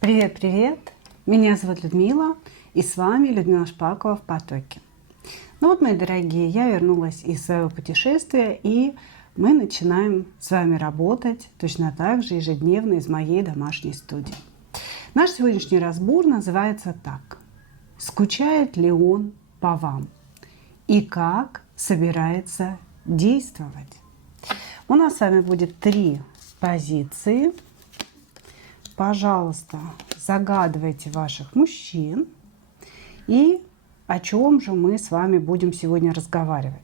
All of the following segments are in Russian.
Привет! Меня зовут Людмила, и с вами Людмила Шпакова в потоке. Ну вот, мои дорогие, я вернулась из своего путешествия, и мы начинаем с вами работать точно так же ежедневно из моей домашней студии. Наш сегодняшний разбор называется так: «Скучает ли он по вам? И как собирается действовать?» У нас с вами будет 3 позиции. Пожалуйста, загадывайте ваших мужчин. И о чем же мы с вами будем сегодня разговаривать?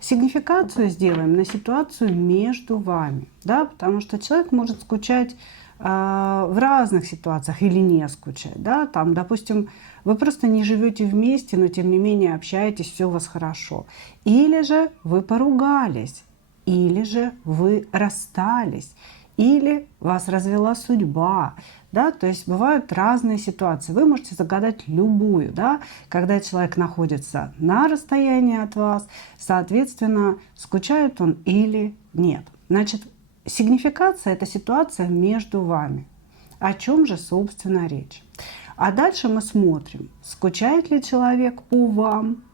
Сигнификацию сделаем на ситуацию между вами, да, потому что человек может скучать в разных ситуациях или не скучать, да, там, допустим, вы просто не живете вместе, но тем не менее общаетесь, все у вас хорошо, или же вы поругались, или же вы расстались, или вас развела судьба, да, то есть бывают разные ситуации. Вы можете загадать любую, да, когда человек находится на расстоянии от вас, соответственно, скучает он или нет. Значит, сигнификация – это ситуация между вами. О чем же, собственно, речь? А дальше мы смотрим, скучает ли человек по вам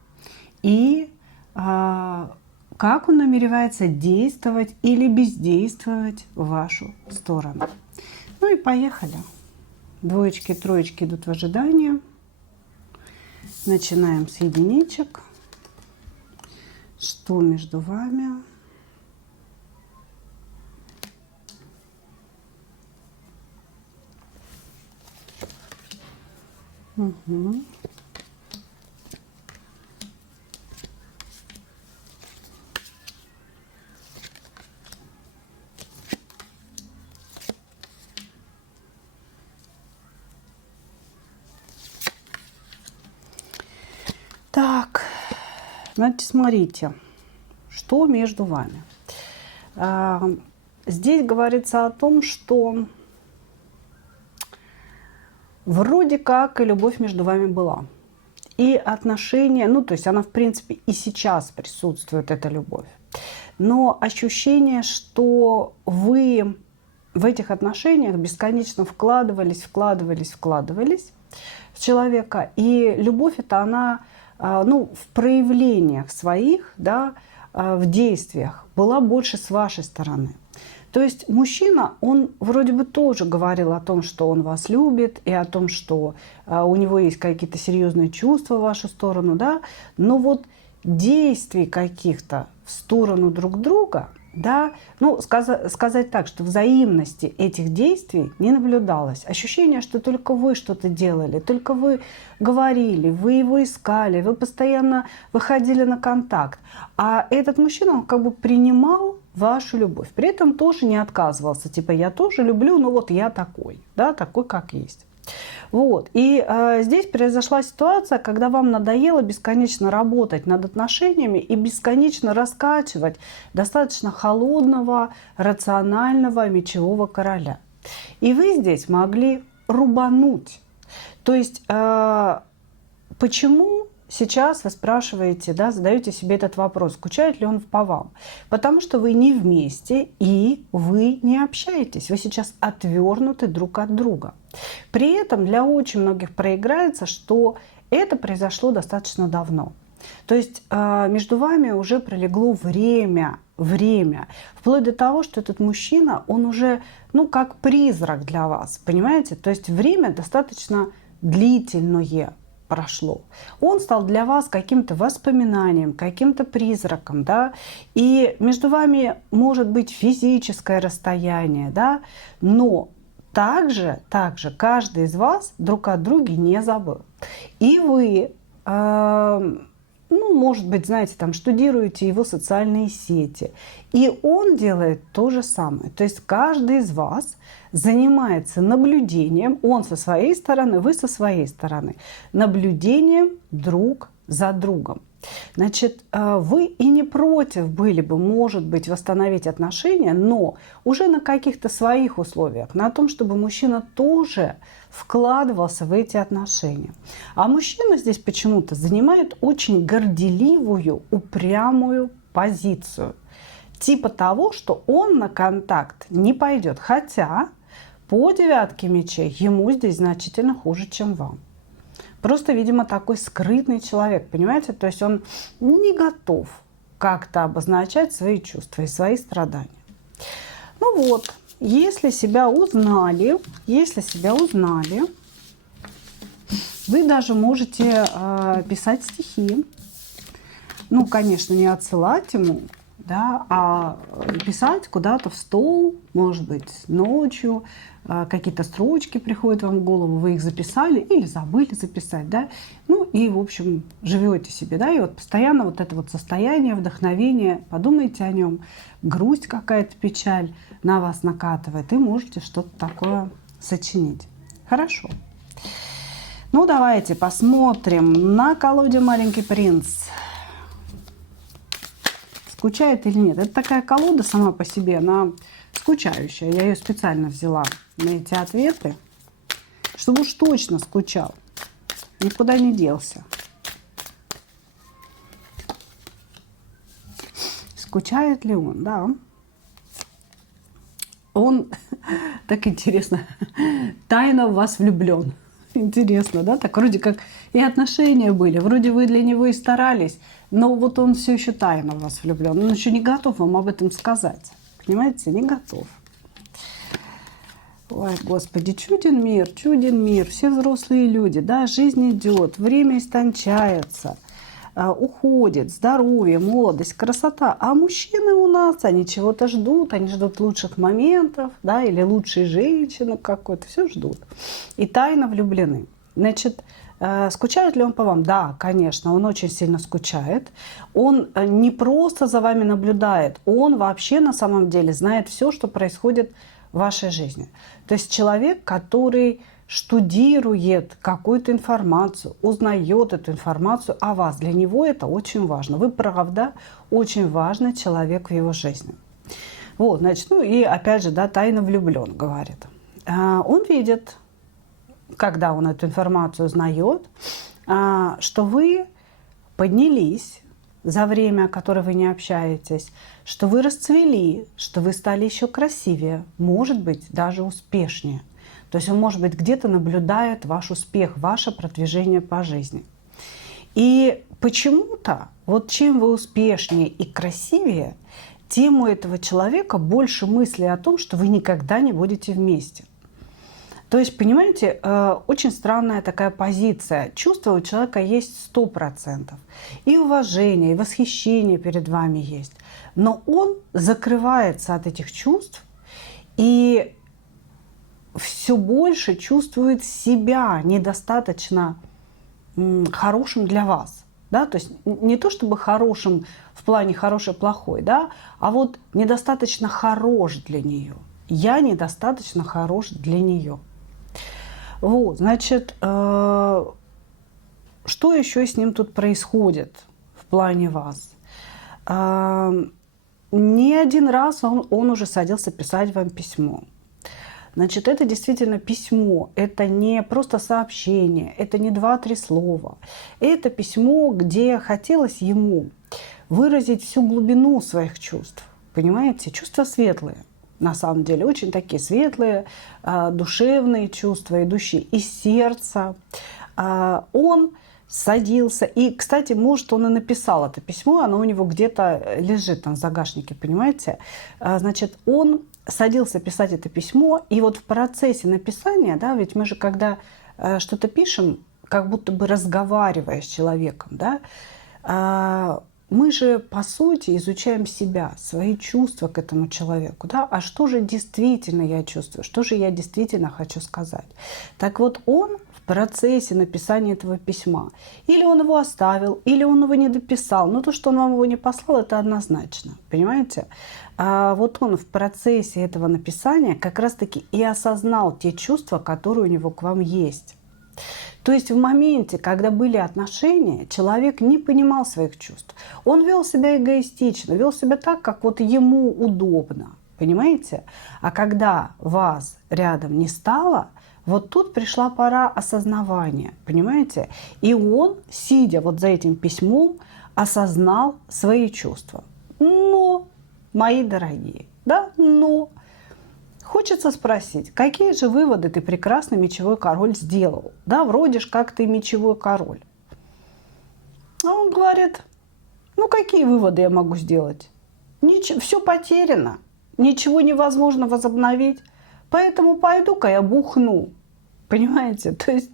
и как он намеревается действовать или бездействовать в вашу сторону. Ну и поехали. Двоечки, троечки идут в ожидание. Начинаем с единичек. Что между вами? Угу. Так, значит, смотрите, что между вами. Здесь говорится о том, что вроде как и любовь между вами была. И отношения, ну, то есть она, в принципе, и сейчас присутствует, эта любовь. Но ощущение, что вы в этих отношениях бесконечно вкладывались в человека. И любовь эта, она, ну, в проявлениях своих, да, в действиях была больше с вашей стороны. То есть мужчина, он вроде бы тоже говорил о том, что он вас любит, и о том, что у него есть какие-то серьезные чувства в вашу сторону, да, но вот действий каких-то в сторону друг друга, да, ну, сказать так, что взаимности этих действий не наблюдалось. Ощущение, что только вы что-то делали, только вы говорили, вы его искали, вы постоянно выходили на контакт. А этот мужчина, он как бы принимал вашу любовь. При этом тоже не отказывался. Типа, я тоже люблю, но вот я такой, да, такой, как есть. Вот. И здесь произошла ситуация, когда вам надоело бесконечно работать над отношениями и бесконечно раскачивать достаточно холодного, рационального мечевого короля. И вы здесь могли рубануть. То есть почему сейчас вы спрашиваете, да, задаете себе этот вопрос, скучает ли он по вам? Потому что вы не вместе и вы не общаетесь. Вы сейчас отвернуты друг от друга. При этом для очень многих проиграется, что это произошло достаточно давно. То есть между вами уже пролегло время, вплоть до того, что этот мужчина, он уже, ну, как призрак для вас, понимаете? То есть время достаточно длительное прошло. Он стал для вас каким-то воспоминанием, каким-то призраком, да, и между вами может быть физическое расстояние, да, но также каждый из вас друг о друге не забыл. И вы, ну, может быть, знаете, там, штудируете его социальные сети, и он делает то же самое. То есть каждый из вас занимается наблюдением, он со своей стороны, вы со своей стороны, наблюдением друг за другом. Значит, вы и не против были бы, может быть, восстановить отношения, но уже на каких-то своих условиях, на том, чтобы мужчина тоже вкладывался в эти отношения. А мужчина здесь почему-то занимает очень горделивую, упрямую позицию. Типа того, что он на контакт не пойдет. Хотя по 9 мечей ему здесь значительно хуже, чем вам. Просто, видимо, такой скрытный человек, понимаете? То есть он не готов как-то обозначать свои чувства и свои страдания. Ну вот, если себя узнали, вы даже можете писать стихи. Ну, конечно, не отсылать ему, да, а писать куда-то в стол, может быть, ночью, какие-то строчки приходят вам в голову, вы их записали или забыли записать, да, ну и, в общем, живете себе, да, и вот постоянно вот это вот состояние вдохновения, подумайте о нем, грусть какая-то, печаль на вас накатывает, и можете что-то такое сочинить. Хорошо. Ну, давайте посмотрим на колоде «Маленький принц». Скучает или нет? Это такая колода сама по себе, она скучающая. Я ее специально взяла на эти ответы, чтобы уж точно скучал. Никуда не делся. Скучает ли он? Да. Он, так интересно, тайно в вас влюблен. Интересно, да? Так вроде как и отношения были, вроде вы для него и старались, но вот он все еще тайно в вас влюблен. Он еще не готов вам об этом сказать. Понимаете? Не готов. Ой, Господи, чуден мир, все взрослые люди, да, жизнь идет, время истончается, уходит, здоровье, молодость, красота. А мужчины у нас, они чего-то ждут, они ждут лучших моментов, да, или лучшей женщины какой-то, все ждут. И тайно влюблены. Значит, скучает ли он по вам? Да, конечно, он очень сильно скучает. Он не просто за вами наблюдает, он вообще на самом деле знает все, что происходит в вашей жизни. То есть человек, который штудирует какую-то информацию, узнает эту информацию о вас. Для него это очень важно. Вы, правда, очень важный человек в его жизни. Вот, значит, ну и опять же, да, тайно влюблен, говорит. Он видит, когда он эту информацию узнает, что вы поднялись за время, которое вы не общаетесь, что вы расцвели, что вы стали еще красивее, может быть, даже успешнее. То есть он, может быть, где-то наблюдает ваш успех, ваше продвижение по жизни. И почему-то, вот чем вы успешнее и красивее, тем у этого человека больше мыслей о том, что вы никогда не будете вместе. То есть, понимаете, очень странная такая позиция. Чувство у человека есть 100%. И уважение, и восхищение перед вами есть. Но он закрывается от этих чувств и все больше чувствует себя недостаточно хорошим для вас. Да? То есть не то чтобы хорошим в плане хороший-плохой, да? А вот недостаточно хорош для нее. Я недостаточно хорош для нее. Вот, значит, что еще с ним тут происходит в плане вас? Не один раз он уже садился писать вам письмо. Значит, это действительно письмо, это не просто сообщение, это не 2-3 слова. Это письмо, где хотелось ему выразить всю глубину своих чувств. Понимаете? Чувства светлые. На самом деле, очень такие светлые, душевные чувства, идущие из сердца. Он садился, и, кстати, может, он и написал это письмо, оно у него где-то лежит там в загашнике, понимаете? Значит, он садился писать это письмо, и вот в процессе написания, да, ведь мы же, когда что-то пишем, как будто бы разговаривая с человеком, да, мы же, по сути, изучаем себя, свои чувства к этому человеку. Да? А что же действительно я чувствую? Что же я действительно хочу сказать? Так вот, он в процессе написания этого письма, или он его оставил, или он его не дописал. Но то, что он вам его не послал, это однозначно. Понимаете? А вот он в процессе этого написания как раз-таки и осознал те чувства, которые у него к вам есть. То есть в моменте, когда были отношения, человек не понимал своих чувств. Он вел себя эгоистично, вел себя так, как вот ему удобно. Понимаете? А когда вас рядом не стало, вот тут пришла пора осознавания. Понимаете? И он, сидя вот за этим письмом, осознал свои чувства. Но, мои дорогие, да, но... Хочется спросить, какие же выводы ты, прекрасный мечевой король, сделал? Да, вроде ж как ты мечевой король. А он говорит, ну какие выводы я могу сделать? Ничего, все потеряно, ничего невозможно возобновить, поэтому пойду-ка я бухну. Понимаете? То есть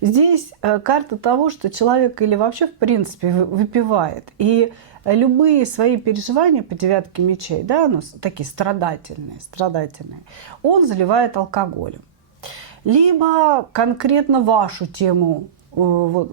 здесь карта того, что человек или вообще в принципе выпивает. И любые свои переживания по девятке мечей, да, ну, такие страдательные, он заливает алкоголем. Либо конкретно вашу тему вот,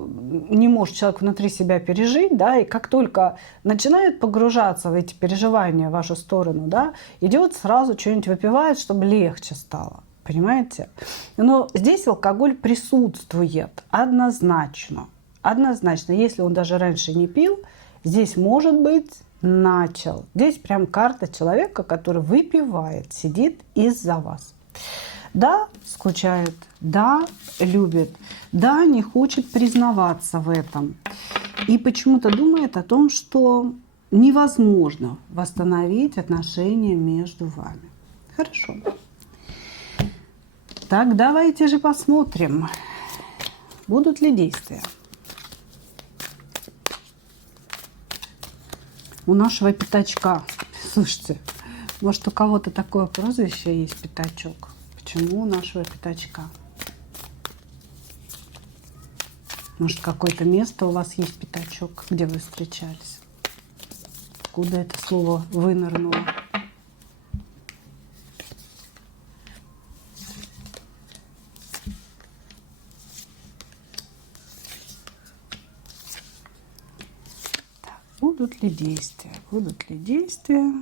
не может человек внутри себя пережить, да, и как только начинает погружаться в эти переживания в вашу сторону, да, идет сразу что-нибудь выпивает, чтобы легче стало. Понимаете? Но здесь алкоголь присутствует однозначно. Однозначно. Если он даже раньше не пил, здесь, может быть, начал. Здесь прям карта человека, который выпивает, сидит из-за вас. Да, скучает, да, любит, да, не хочет признаваться в этом. И почему-то думает о том, что невозможно восстановить отношения между вами. Хорошо. Так, давайте же посмотрим, будут ли действия. У нашего пятачка. Слушайте, может, у кого-то такое прозвище есть, пятачок? Почему у нашего пятачка? Может, какое-то место у вас есть пятачок, где вы встречались? Откуда это слово вынырнуло? Будут ли действия? Будут ли действия?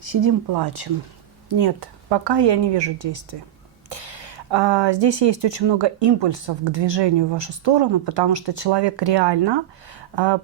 Сидим, плачем. Нет, пока я не вижу действий. Здесь есть очень много импульсов к движению в вашу сторону, потому что человек реально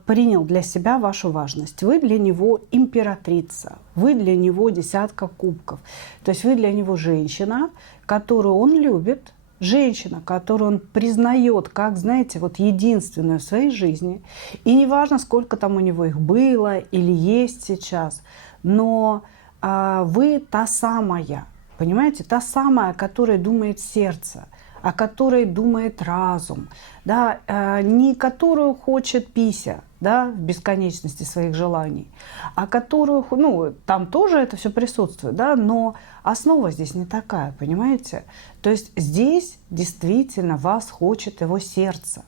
принял для себя вашу важность. Вы для него императрица, вы для него десятка кубков. То есть вы для него женщина, которую он любит, женщина, которую он признает как, знаете, вот единственную в своей жизни. И неважно, сколько там у него их было или есть сейчас, но вы та самая, понимаете, та самая, о которой думает сердце, о которой думает разум, да, не которую хочет пися, да, в бесконечности своих желаний, а которую, ну, там тоже это все присутствует, да, но основа здесь не такая, понимаете? То есть здесь действительно вас хочет его сердце.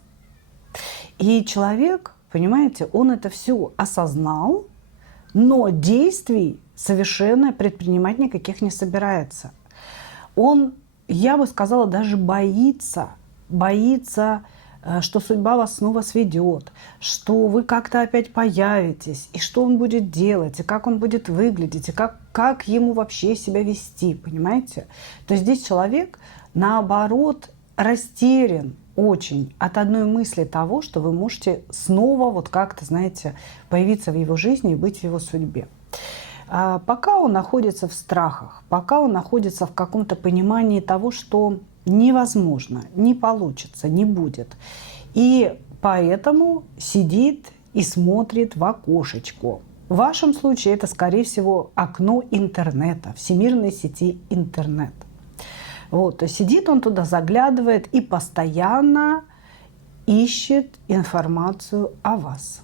И человек, понимаете, он это все осознал, но действий совершенно предпринимать никаких не собирается. Он, я бы сказала, даже боится, что судьба вас снова сведет, что вы как-то опять появитесь, и что он будет делать, и как он будет выглядеть, и как ему вообще себя вести, понимаете? То есть здесь человек, наоборот, растерян очень от одной мысли того, что вы можете снова вот как-то, знаете, появиться в его жизни и быть в его судьбе. Пока он находится в страхах, пока он находится в каком-то понимании того, что невозможно, не получится, не будет. И поэтому сидит и смотрит в окошечко. В вашем случае это, скорее всего, окно интернета, всемирной сети интернет. Вот, то сидит он туда, заглядывает и постоянно ищет информацию о вас.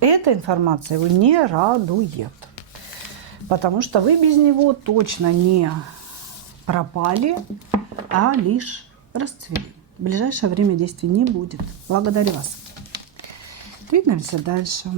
Эта информация его не радует, потому что вы без него точно не пропали, а лишь расцвели. В ближайшее время действий не будет. Благодарю вас. Двигаемся дальше.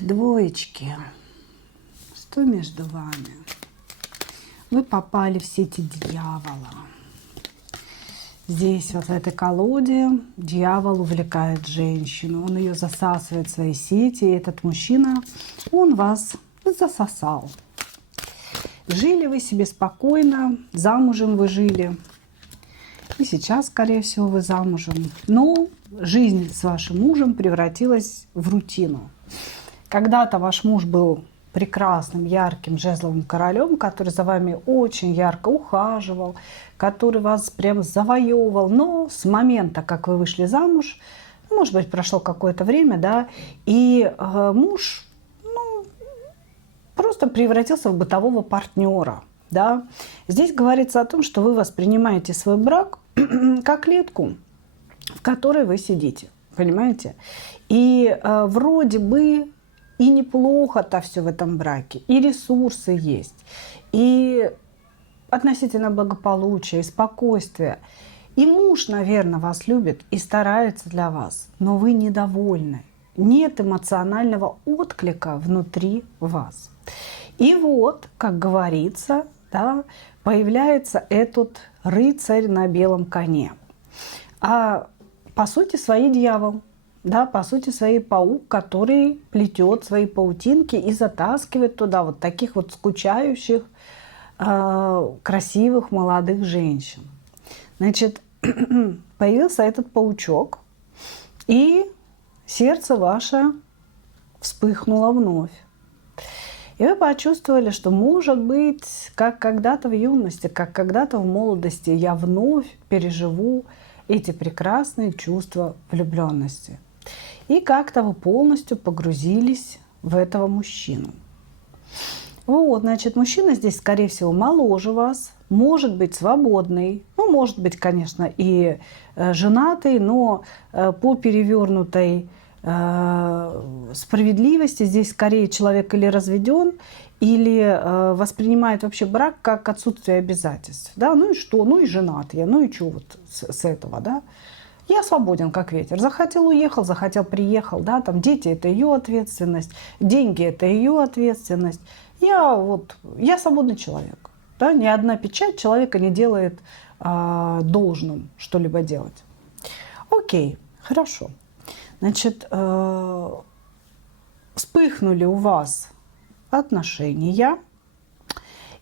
Двоечки. Что между вами? Вы попали в сети дьявола. Здесь, вот в этой колоде, дьявол увлекает женщину. Он ее засасывает в свои сети. И этот мужчина, он вас засосал. Жили вы себе спокойно, замужем вы жили. И сейчас, скорее всего, вы замужем. Но жизнь с вашим мужем превратилась в рутину. Когда-то ваш муж был прекрасным, ярким жезловым королем, который за вами очень ярко ухаживал, который вас прям завоевывал. Но с момента, как вы вышли замуж, может быть, прошло какое-то время, да, и муж просто превратился в бытового партнера. Да. Здесь говорится о том, что вы воспринимаете свой брак как клетку, в которой вы сидите. Понимаете? И вроде бы и неплохо-то все в этом браке, и ресурсы есть, и относительно благополучия, и спокойствия. И муж, наверное, вас любит и старается для вас, но вы недовольны. Нет эмоционального отклика внутри вас. И вот, как говорится, да, появляется этот рыцарь на белом коне. А по сути своей дьявол. Да, по сути своей паук, который плетет свои паутинки и затаскивает туда вот таких вот скучающих, красивых молодых женщин. Значит, появился этот паучок, и сердце ваше вспыхнуло вновь. И вы почувствовали, что, может быть, как когда-то в юности, как когда-то в молодости, я вновь переживу эти прекрасные чувства влюбленности. И как-то вы полностью погрузились в этого мужчину. Вот, значит, мужчина здесь, скорее всего, моложе вас, может быть, свободный, ну, может быть, конечно, и женатый, но по перевернутой справедливости здесь скорее человек или разведен, или воспринимает вообще брак как отсутствие обязательств. Да? Ну и что? Ну и женат я, ну и что вот с этого, да? Я свободен, как ветер. Захотел — уехал, захотел — приехал. Да? Там дети — это ее ответственность, деньги — это ее ответственность. Я свободный человек. Да? Ни одна печать человека не делает должным что-либо делать. Окей, хорошо. Значит, вспыхнули у вас отношения.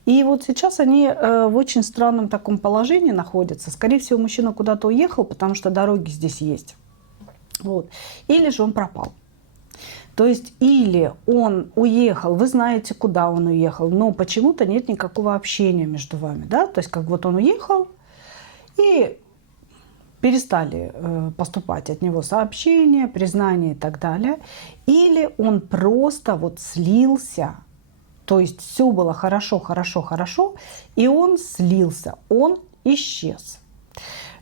И вот сейчас они в очень странном таком положении находятся. Скорее всего, мужчина куда-то уехал, потому что дороги здесь есть. Вот. Или же он пропал. То есть или он уехал, вы знаете, куда он уехал, но почему-то нет никакого общения между вами. Да? То есть как вот он уехал, и перестали поступать от него сообщения, признания и так далее. Или он просто вот слился. То есть все было хорошо, хорошо, хорошо, и он слился, он исчез.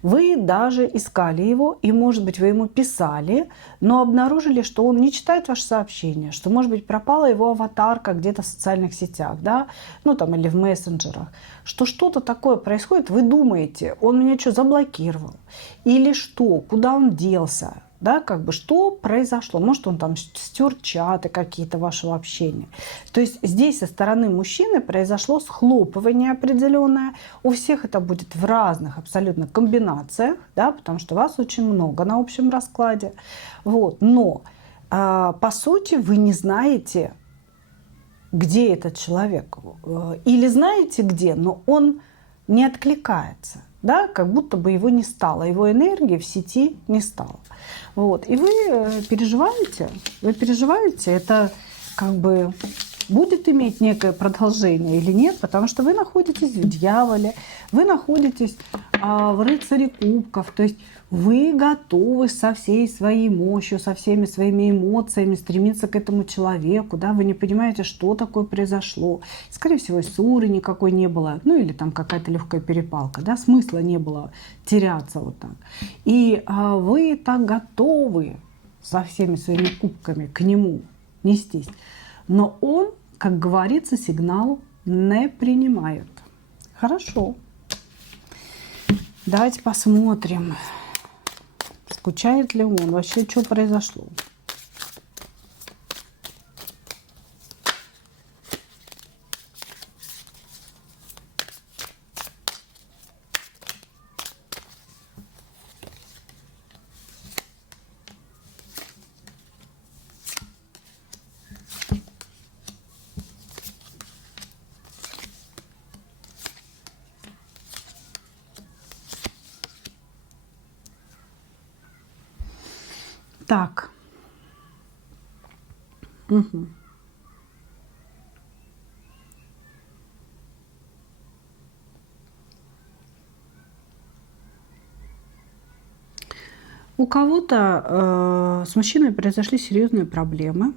Вы даже искали его, и, может быть, вы ему писали, но обнаружили, что он не читает ваши сообщения, что, может быть, пропала его аватарка где-то в социальных сетях, да, ну там или в мессенджерах, что что-то такое происходит, вы думаете, он меня что, заблокировал? Или что, куда он делся? Да, как бы что произошло? Может, он там стер чаты какие-то вашего общения. То есть здесь со стороны мужчины произошло схлопывание определенное. У всех это будет в разных абсолютно комбинациях, да, потому что вас очень много на общем раскладе. Вот. Но по сути вы не знаете, где этот человек. Или знаете где, но он не откликается. Да, как будто бы его не стало, его энергии в сети не стало. Вот. И вы переживаете, это как бы будет иметь некое продолжение или нет, потому что вы находитесь в дьяволе, вы находитесь в рыцаре кубков, то есть вы готовы со всей своей мощью, со всеми своими эмоциями стремиться к этому человеку, да, вы не понимаете, что такое произошло. Скорее всего, ссоры никакой не было, ну или там какая-то легкая перепалка, да, смысла не было теряться вот так. И вы так готовы со всеми своими кубками к нему нестись. Но он, как говорится, сигнал не принимает. Хорошо. Давайте посмотрим, скучает ли он, вообще что произошло. Так. Мгм. У кого-то с мужчиной произошли серьезные проблемы.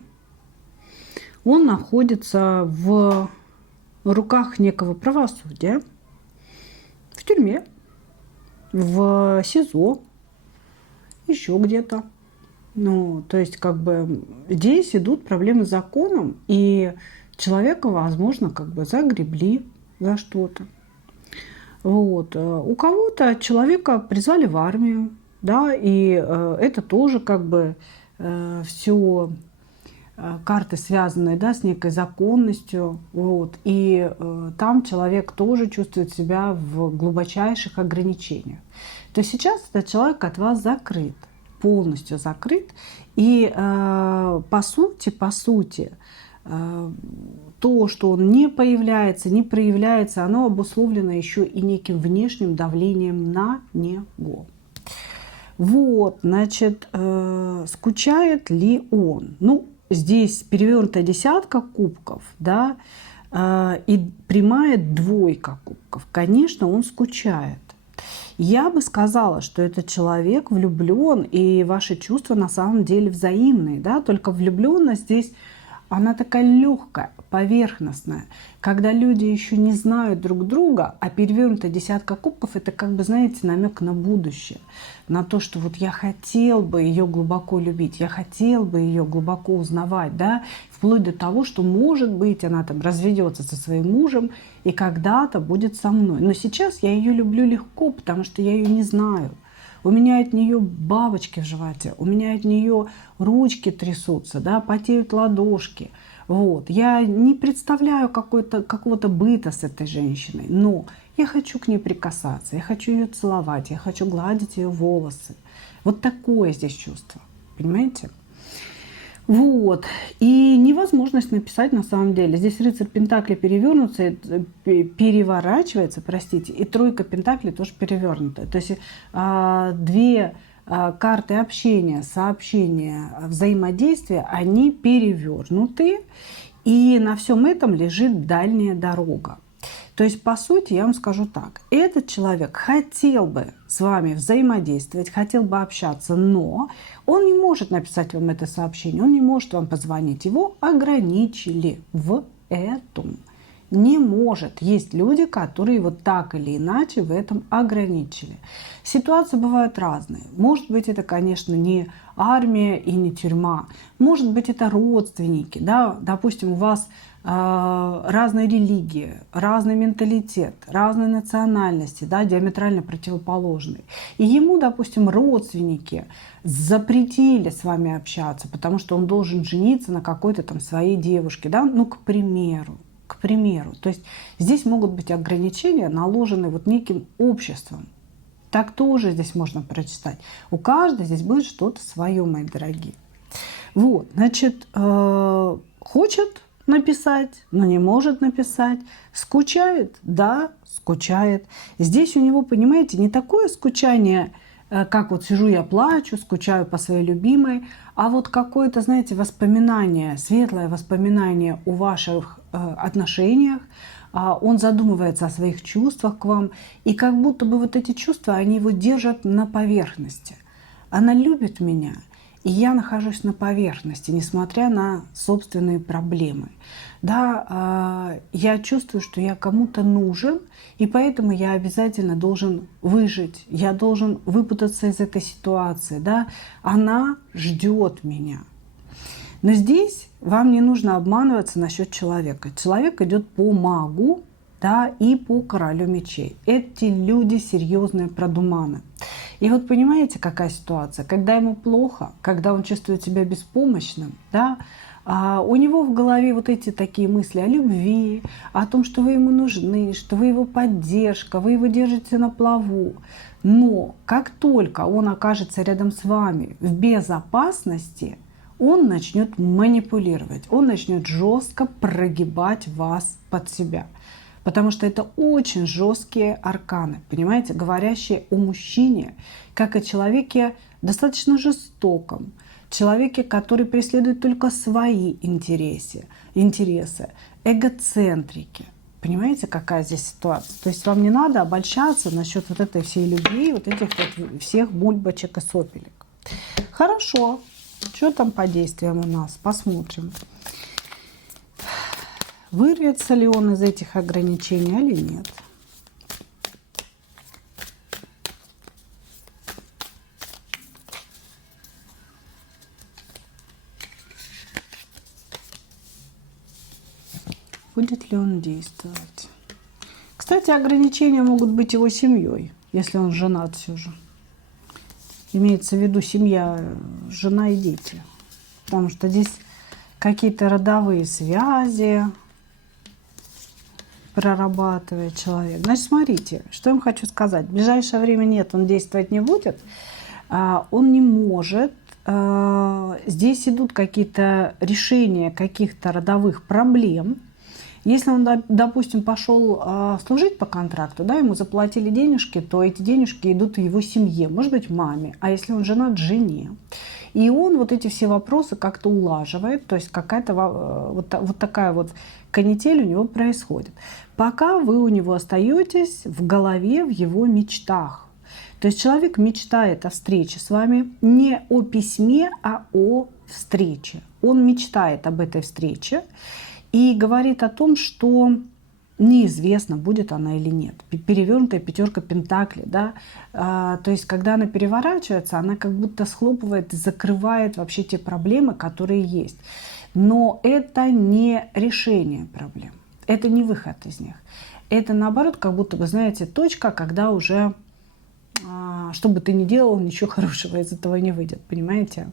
Он находится в руках некого правосудия, в тюрьме, в СИЗО, еще где-то. Ну, то есть, как бы здесь идут проблемы с законом, и человека, возможно, как бы загребли за что-то. Вот. У кого-то человека призвали в армию, да, и это тоже как бы все карты, связанные, да, с некой законностью. Вот. И там человек тоже чувствует себя в глубочайших ограничениях. То есть сейчас этот человек от вас закрыт, полностью закрыт. И по сути, то, что он не появляется, не проявляется, оно обусловлено еще и неким внешним давлением на него. Вот, значит, скучает ли он? Ну, здесь перевернутая десятка кубков, да, и прямая двойка кубков. Конечно, он скучает. Я бы сказала, что этот человек влюблен, и ваши чувства на самом деле взаимные, да, только влюбленность здесь, она такая легкая, поверхностная. Когда люди еще не знают друг друга, а перевернутая десятка кубков — это, как бы, знаете, намек на будущее, на то, что вот я хотел бы ее глубоко любить, я хотел бы ее глубоко узнавать, да, вплоть до того, что, может быть, она там разведется со своим мужем и когда-то будет со мной. Но сейчас я ее люблю легко, потому что я ее не знаю. У меня от нее бабочки в животе, у меня от нее ручки трясутся, да, потеют ладошки. Вот. Я не представляю какого-то быта с этой женщиной, но я хочу к ней прикасаться, я хочу ее целовать, я хочу гладить ее волосы. Вот такое здесь чувство, понимаете? Вот. И невозможность написать на самом деле. Здесь рыцарь Пентаклей переворачивается, простите, и тройка Пентаклей тоже перевернутая. То есть две карты общения, сообщения, взаимодействия, они перевернуты. И на всем этом лежит дальняя дорога. То есть, по сути, я вам скажу так. Этот человек хотел бы с вами взаимодействовать, хотел бы общаться, но он не может написать вам это сообщение, он не может вам позвонить. Его ограничили в этом. Не может. Есть люди, которые вот так или иначе в этом ограничили. Ситуации бывают разные. Может быть, это, конечно, не армия и не тюрьма. Может быть, это родственники. Да? Допустим, у вас разные религии, разный менталитет, разные национальности, да, диаметрально противоположные. И ему, допустим, родственники запретили с вами общаться, потому что он должен жениться на какой-то там своей девушке, да, ну, к примеру. К примеру. То есть здесь могут быть ограничения, наложенные вот неким обществом. Так тоже здесь можно прочитать. У каждого здесь будет что-то свое, мои дорогие. Вот, значит, хочет написать, но не может написать. Скучает? Да, скучает. Здесь у него, понимаете, не такое скучание, как вот сижу я плачу, скучаю по своей любимой, а вот какое-то, знаете, воспоминание, светлое воспоминание о ваших отношениях. Он задумывается о своих чувствах к вам, и как будто бы вот эти чувства, они его держат на поверхности. Она любит меня, и я нахожусь на поверхности, несмотря на собственные проблемы. Да, я чувствую, что я кому-то нужен, и поэтому я обязательно должен выжить, я должен выпутаться из этой ситуации. Да? Она ждет меня. Но здесь вам не нужно обманываться насчет человека. Человек идет по магу, да, и по королю мечей. Эти люди серьезные продуманы. И вот понимаете, какая ситуация? Когда ему плохо, когда он чувствует себя беспомощным, да, у него в голове вот эти такие мысли о любви, о том, что вы ему нужны, что вы его поддержка, вы его держите на плаву. Но как только он окажется рядом с вами в безопасности, он начнет манипулировать, он начнет жестко прогибать вас под себя. Потому что это очень жесткие арканы, понимаете, говорящие о мужчине, как о человеке достаточно жестоком, человеке, который преследует только свои интересы, эгоцентрики. Понимаете, какая здесь ситуация? То есть вам не надо обольщаться насчет вот этой всей любви, вот этих вот всех бульбочек и сопелек. Хорошо. Что там по действиям у нас? Посмотрим. Вырвется ли он из этих ограничений или нет? Будет ли он действовать? Кстати, ограничения могут быть его семьей, если он женат все же. Имеется в виду семья, жена и дети. Потому что здесь какие-то родовые связи прорабатывает человек. Значит, смотрите, что я вам хочу сказать. В ближайшее время нет, он действовать не будет. Он не может. Здесь идут какие-то решения каких-то родовых проблем. Если он, допустим, пошел служить по контракту, да, ему заплатили денежки, то эти денежки идут в его семье, может быть, маме. А если он женат, жене. И он вот эти все вопросы как-то улаживает, то есть какая-то вот такая вот канитель у него происходит. Пока вы у него остаетесь в голове, в его мечтах. То есть человек мечтает о встрече с вами не о письме, а о встрече. Он мечтает об этой встрече и говорит о том, что неизвестно, будет она или нет. Перевернутая пятерка пентаклей, да. То есть, когда она переворачивается, она как будто схлопывает, закрывает вообще те проблемы, которые есть. Но это не решение проблем, это не выход из них. Это наоборот, как будто бы, знаете, точка, когда уже, что бы ты ни делал, ничего хорошего из этого не выйдет, понимаете?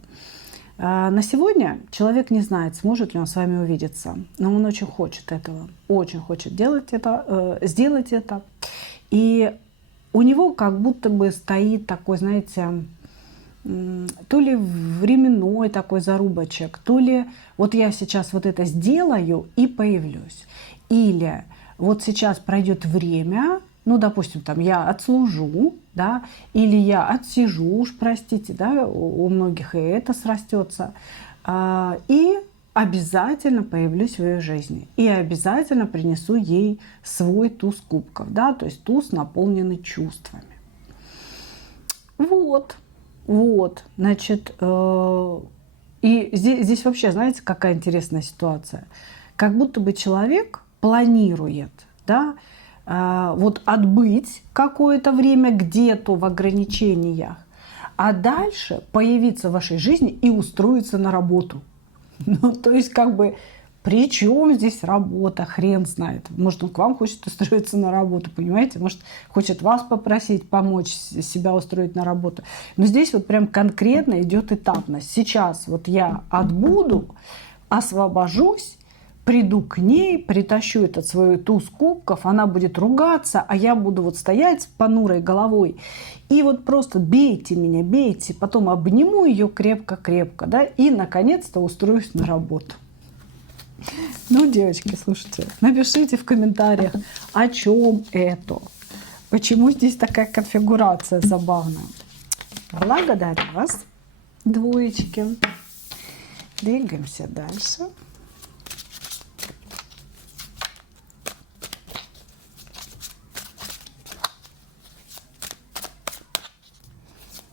На сегодня человек не знает, сможет ли он с вами увидеться, но он очень хочет этого, очень хочет сделать это. И у него как будто бы стоит такой, знаете, то ли временной такой зарубочек, то ли вот я сейчас вот это сделаю и появлюсь. Или вот сейчас пройдет время, ну, допустим, там я отслужу, да, или я отсижу, уж простите, да, у многих и это срастется, и обязательно появлюсь в ее жизни, и обязательно принесу ей свой туз кубков, да, то есть туз, наполненный чувствами. Вот, значит, и здесь вообще, знаете, какая интересная ситуация? Как будто бы человек планирует, да, вот отбыть какое-то время где-то в ограничениях, а дальше появиться в вашей жизни и устроиться на работу. Ну, то есть, как бы, при чем здесь работа, хрен знает. Может, он к вам хочет устроиться на работу, понимаете? Может, хочет вас попросить помочь себя устроить на работу. Но здесь вот прям конкретно идет этапность. Сейчас вот я отбуду, освобожусь, приду к ней, притащу этот свой туз кубков, она будет ругаться, а я буду вот стоять с понурой головой и вот просто бейте меня, бейте, потом обниму ее крепко-крепко, да, и наконец-то устроюсь на работу. Ну, девочки, слушайте, напишите в комментариях, о чем это, почему здесь такая конфигурация забавная. Благодарю вас, двоечки. Двигаемся дальше.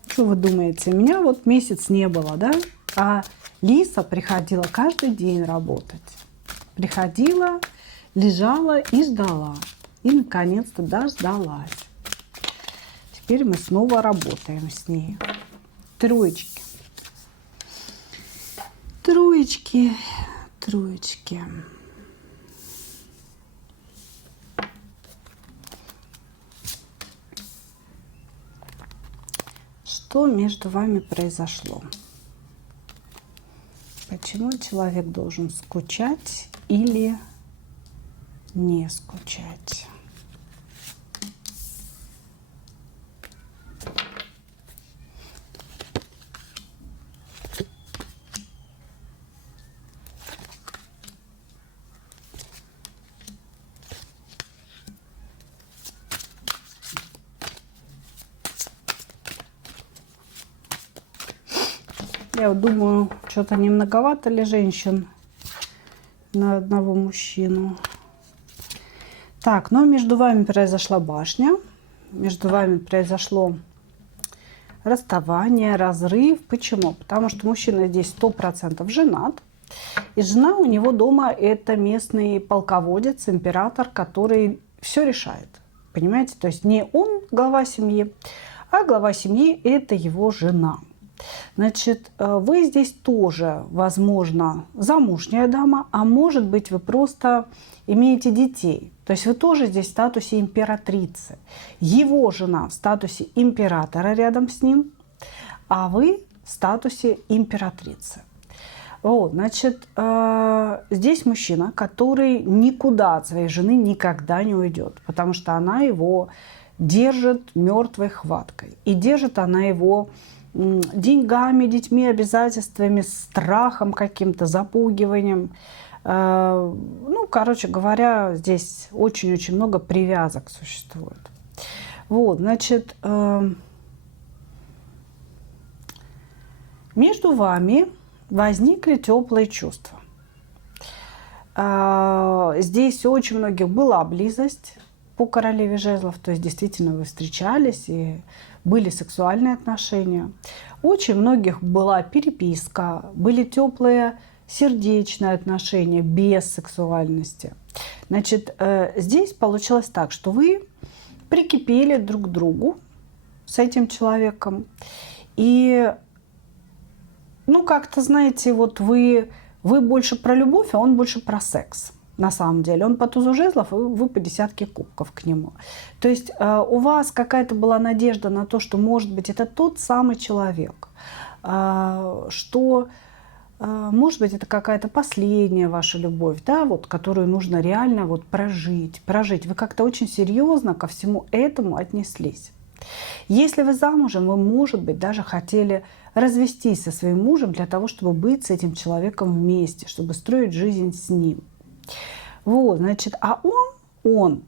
Что вы думаете? Меня вот месяц не было, да? А Лиса приходила каждый день работать. Приходила, лежала и ждала. И, наконец-то, дождалась. Теперь мы снова работаем с ней. Троечки. Троечки. Троечки. Что между вами произошло? Почему человек должен скучать или не скучать? Я думаю, что-то не многовато ли женщин на одного мужчину. Так, но между вами произошла башня. Между вами произошло расставание, разрыв. Почему? Потому что мужчина здесь 100% женат. И жена у него дома это местный полководец, император, который все решает. Понимаете? То есть не он глава семьи, а глава семьи это его жена. Значит, вы здесь тоже, возможно, замужняя дама, а может быть, вы просто имеете детей. То есть вы тоже здесь в статусе императрицы. Его жена в статусе императора рядом с ним, а вы в статусе императрицы. Вот, значит, здесь мужчина, который никуда от своей жены никогда не уйдет, потому что она его держит мертвой хваткой. И держит она его деньгами, детьми, обязательствами, страхом каким-то, запугиванием. Ну, короче говоря, здесь очень-очень много привязок существует. Вот, значит, между вами возникли теплые чувства. Здесь у очень многих была близость по королеве жезлов, то есть действительно вы встречались и были сексуальные отношения. Очень многих была переписка, были теплые сердечные отношения без сексуальности. Значит, здесь получилось так, что вы прикипели друг к другу с этим человеком. И, ну, как-то, знаете, вот вы больше про любовь, а он больше про секс. На самом деле. Он по тузу жезлов, и вы по десятке кубков к нему. То есть у вас какая-то была надежда на то, что, может быть, это тот самый человек, что, может быть, это какая-то последняя ваша любовь, да, вот, которую нужно реально вот прожить. Вы как-то очень серьезно ко всему этому отнеслись. Если вы замужем, вы, может быть, даже хотели развестись со своим мужем для того, чтобы быть с этим человеком вместе, чтобы строить жизнь с ним. Вот, значит, а он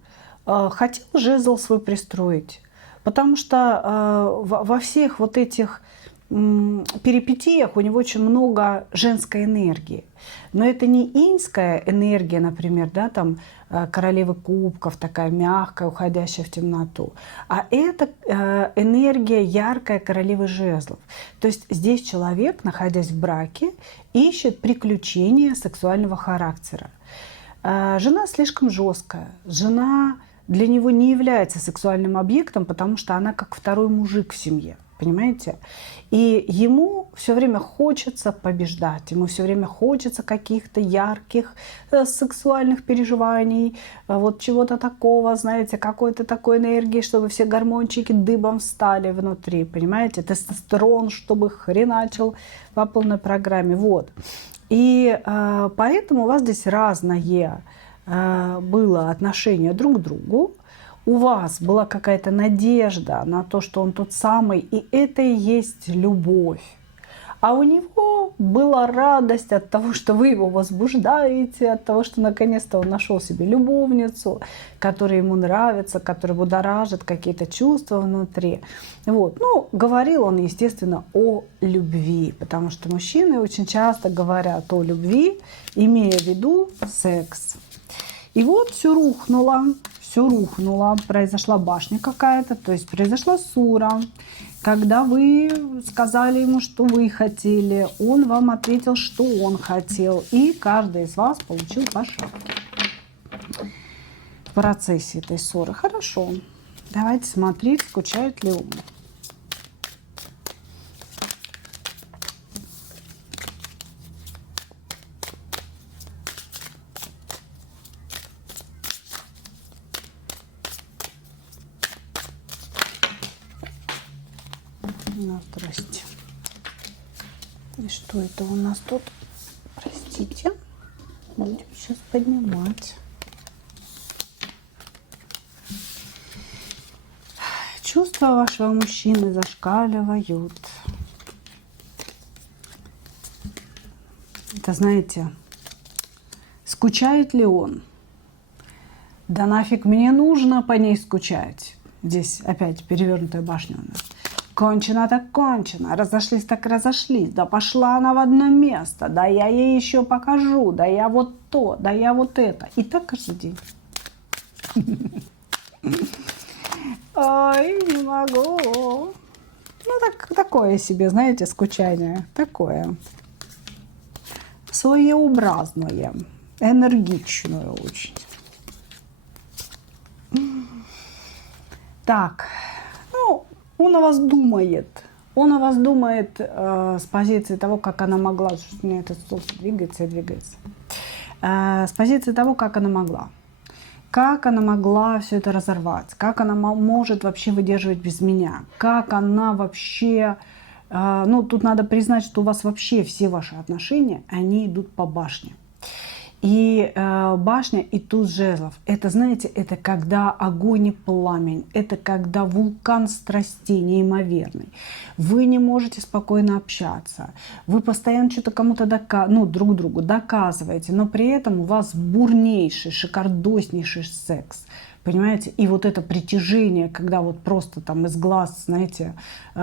хотел жезл свой пристроить, потому что во всех вот этих перипетиях у него очень много женской энергии. Но это не иньская энергия, например, да, там королевы кубков, такая мягкая, уходящая в темноту, а это энергия яркая королевы жезлов. То есть здесь человек, находясь в браке, ищет приключения сексуального характера. Жена слишком жесткая. Жена для него не является сексуальным объектом, потому что она как второй мужик в семье. Понимаете? И ему все время хочется побеждать, ему все время хочется каких-то ярких сексуальных переживаний, вот чего-то такого, знаете, какой-то такой энергии, чтобы все гормончики дыбом встали внутри, понимаете? Тестостерон, чтобы хреначил по полной программе. Вот. И поэтому у вас здесь разное было отношение друг к другу. У вас была какая-то надежда на то, что он тот самый, и это и есть любовь. А у него была радость от того, что вы его возбуждаете, от того, что наконец-то он нашел себе любовницу, которая ему нравится, которая будоражит какие-то чувства внутри. Вот. Ну, говорил он, естественно, о любви, потому что мужчины очень часто говорят о любви, имея в виду секс. И вот все рухнуло, произошла башня какая-то, то есть произошла ссора. Когда вы сказали ему, что вы хотели, он вам ответил, что он хотел. И каждый из вас получил по шапке в процессе этой ссоры. Хорошо. Давайте смотреть, скучает ли он. Здрасте. И что это у нас тут? Простите. Будем сейчас поднимать. Чувства вашего мужчины зашкаливают. Это, знаете, скучает ли он? Да нафиг мне нужно по ней скучать. Здесь опять перевернутая башня у нас. Кончено так кончено, разошлись так разошлись, да пошла она в одно место, да я ей еще покажу, да я вот то, да я вот это. И так каждый день. Ой, не могу. Ну, такое себе, знаете, скучание. Такое. Своеобразное. Энергичное очень. Так. Ну, он о вас думает. Он о вас думает с позиции того, как она могла. У меня этот стол двигается и двигается. С позиции того, как она могла. Как она могла все это разорвать? Как она может вообще выдерживать без меня? Как она вообще... Ну, тут надо признать, что у вас вообще все ваши отношения, они идут по башне. И башня и туз жезлов. Это, знаете, это когда огонь и пламень. Это когда вулкан страстей неимоверный. Вы не можете спокойно общаться. Вы постоянно что-то кому-то друг другу доказываете. Но при этом у вас бурнейший, шикардоснейший секс. Понимаете? И вот это притяжение, когда вот просто там из глаз, знаете,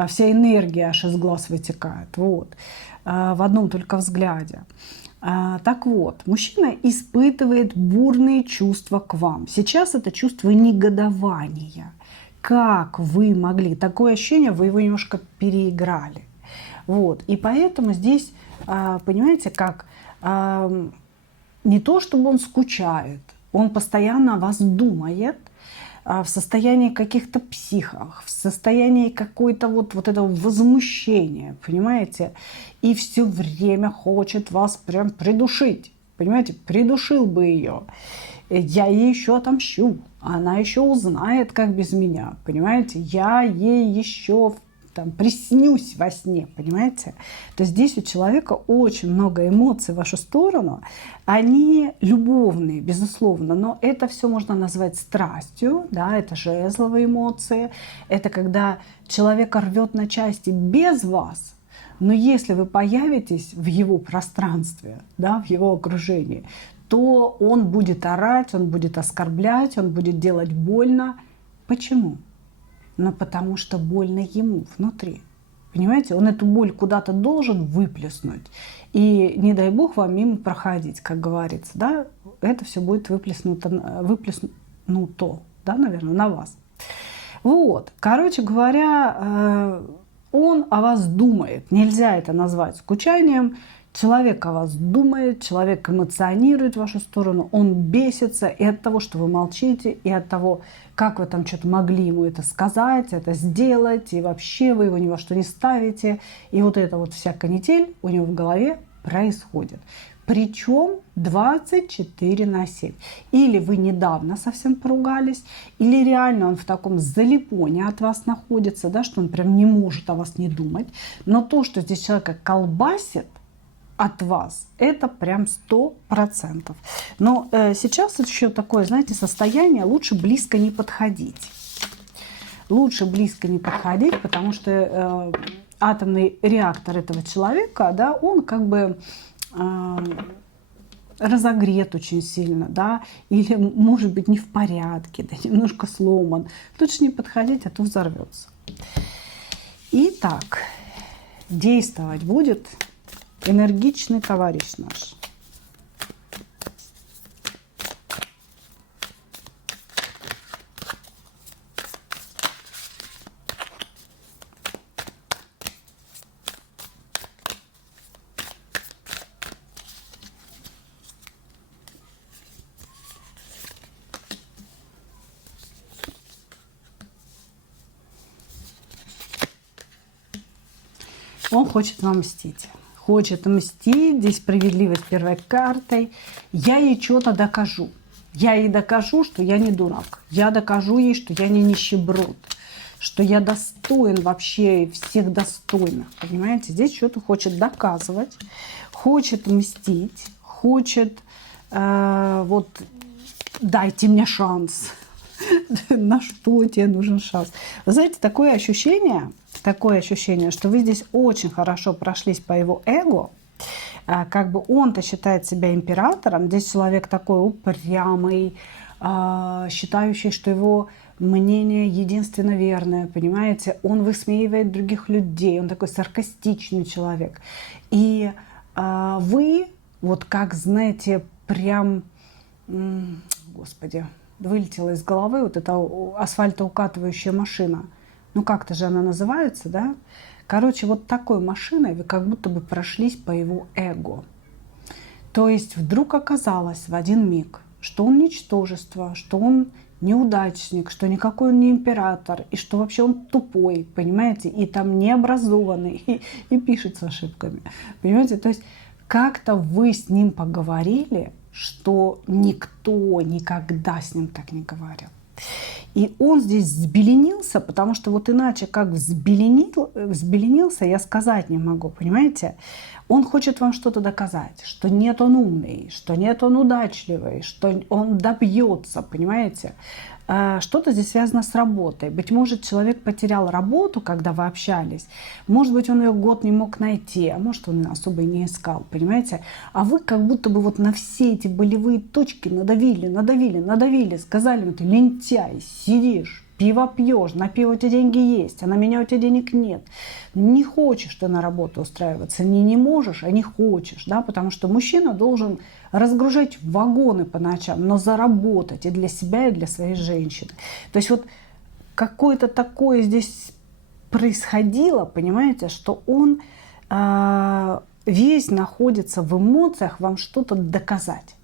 вся энергия аж из глаз вытекает. Вот. В одном только взгляде. Так вот, мужчина испытывает бурные чувства к вам. Сейчас это чувство негодования. Как вы могли? Такое ощущение, вы его немножко переиграли. Вот. И поэтому здесь, понимаете, как не то, чтобы он скучает, он постоянно о вас думает, в состоянии каких-то психах, в состоянии какой-то вот этого возмущения, понимаете? И все время хочет вас прям придушить, понимаете? Придушил бы ее. Я ей еще отомщу, она еще узнает, как без меня, понимаете? Я ей еще там приснюсь во сне, понимаете? То есть здесь у человека очень много эмоций в вашу сторону. Они любовные, безусловно, но это все можно назвать страстью, да, это жезловые эмоции. Это когда человека рвет на части без вас, но если вы появитесь в его пространстве, да, в его окружении, то он будет орать, он будет оскорблять, он будет делать больно. Почему? Но потому что больно ему внутри. Понимаете, он эту боль куда-то должен выплеснуть. И не дай бог вам мимо проходить, как говорится. Да? Это все будет выплеснуто, да, наверное, на вас. Вот. Короче говоря, он о вас думает. Нельзя это назвать скучанием. Человек о вас думает, человек эмоционирует в вашу сторону, он бесится и от того, что вы молчите, и от того, как вы там что-то могли ему это сказать, это сделать, и вообще вы его ни во что не ставите. И вот эта вот вся канитель у него в голове происходит. Причем 24/7. Или вы недавно совсем поругались, или реально он в таком залипоне от вас находится, да, что он прям не может о вас не думать. Но то, что здесь человека колбасит от вас, это прям 100%. Но сейчас еще такое, знаете, состояние, лучше близко не подходить. Лучше близко не подходить, потому что атомный реактор этого человека, да, он как бы разогрет очень сильно, да, или может быть не в порядке, да, немножко сломан. Лучше не подходить, а то взорвется. Итак, действовать будет энергичный товарищ наш. Он хочет вам мстить. Хочет мстить, здесь справедливость первой картой. Я ей что-то докажу. Я ей докажу, что я не дурак. Я докажу ей, что я не нищеброд. Что я достоин вообще всех достойных. Понимаете, здесь что-то хочет доказывать. Хочет мстить. Хочет вот дайте мне шанс. На что тебе нужен шанс? Вы знаете, такое ощущение, что вы здесь очень хорошо прошлись по его эго. Как бы он-то считает себя императором. Здесь человек такой упрямый, считающий, что его мнение единственно верное, понимаете? Он высмеивает других людей, он такой саркастичный человек. И вы, вот как, знаете, прям, господи, вылетела из головы вот эта асфальтоукатывающая машина. Ну, как-то же она называется, да? Короче, вот такой машиной вы как будто бы прошлись по его эго. То есть вдруг оказалось в один миг, что он ничтожество, что он неудачник, что никакой он не император, и что вообще он тупой, понимаете, и там необразованный, и пишет с ошибками, понимаете. То есть как-то вы с ним поговорили, что никто никогда с ним так не говорил. И он здесь взбеленился, потому что вот иначе как взбеленился, я сказать не могу, понимаете? Он хочет вам что-то доказать, что нет, он умный, что нет, он удачливый, что он добьется, понимаете? Что-то здесь связано с работой. Быть может, человек потерял работу, когда вы общались. Может быть, он ее год не мог найти, а может, он особо и не искал, понимаете? А вы как будто бы вот на все эти болевые точки надавили, сказали, ты лентяй, сидишь, пиво пьешь, на пиво у тебя деньги есть, а на меня у тебя денег нет. Не хочешь ты на работу устраиваться, не можешь, а не хочешь, да, потому что мужчина должен разгружать вагоны по ночам, но заработать и для себя, и для своей женщины. То есть вот какое-то такое здесь происходило, понимаете, что он весь находится в эмоциях вам что-то доказать.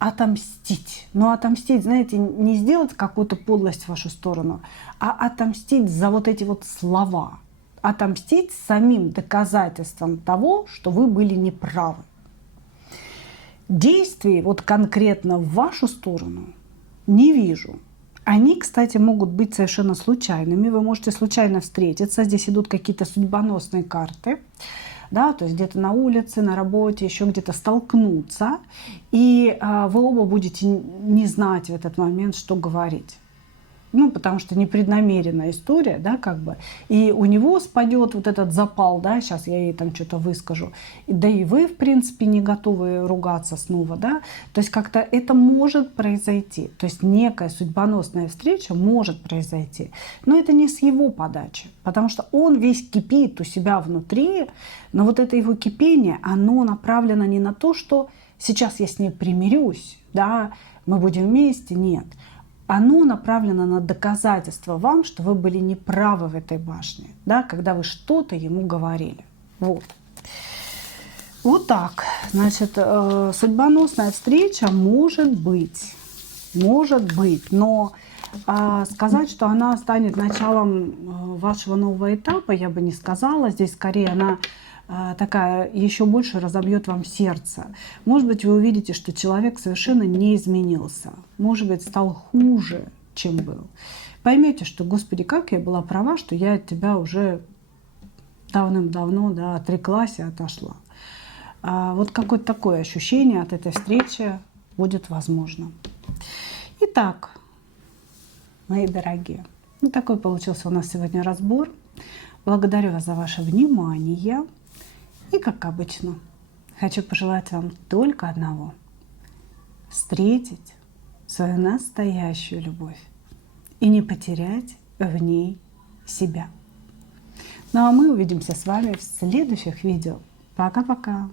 Отомстить. Но отомстить, знаете, не сделать какую-то подлость в вашу сторону, а отомстить за вот эти вот слова. Отомстить самим доказательством того, что вы были неправы. Действий вот конкретно в вашу сторону не вижу. Они, кстати, могут быть совершенно случайными. Вы можете случайно встретиться. Здесь идут какие-то судьбоносные карты. Да, то есть где-то на улице, на работе, еще где-то столкнуться, и вы оба будете не знать в этот момент, что говорить. Ну, потому что непреднамеренная история, да, как бы. И у него спадет вот этот запал, да, сейчас я ей там что-то выскажу. Да и вы, в принципе, не готовы ругаться снова, да. То есть как-то это может произойти. То есть некая судьбоносная встреча может произойти. Но это не с его подачи, потому что он весь кипит у себя внутри, но вот это его кипение, оно направлено не на то, что сейчас я с ней примирюсь, да, мы будем вместе, нет. Оно направлено на доказательство вам, что вы были неправы в этой башне, да, когда вы что-то ему говорили. Вот. Вот так. Значит, судьбоносная встреча может быть, но сказать, что она станет началом вашего нового этапа, я бы не сказала. Здесь скорее она такая еще больше разобьет вам сердце. Может быть, вы увидите, что человек совершенно не изменился. Может быть, стал хуже, чем был. Поймете, что, Господи, как я была права, что я от тебя уже давным-давно, да, отреклась и отошла. Вот какое-то такое ощущение от этой встречи будет возможно. Итак, мои дорогие, вот такой получился у нас сегодня разбор. Благодарю вас за ваше внимание. И, как обычно, хочу пожелать вам только одного – встретить свою настоящую любовь и не потерять в ней себя. Ну а мы увидимся с вами в следующих видео. Пока-пока!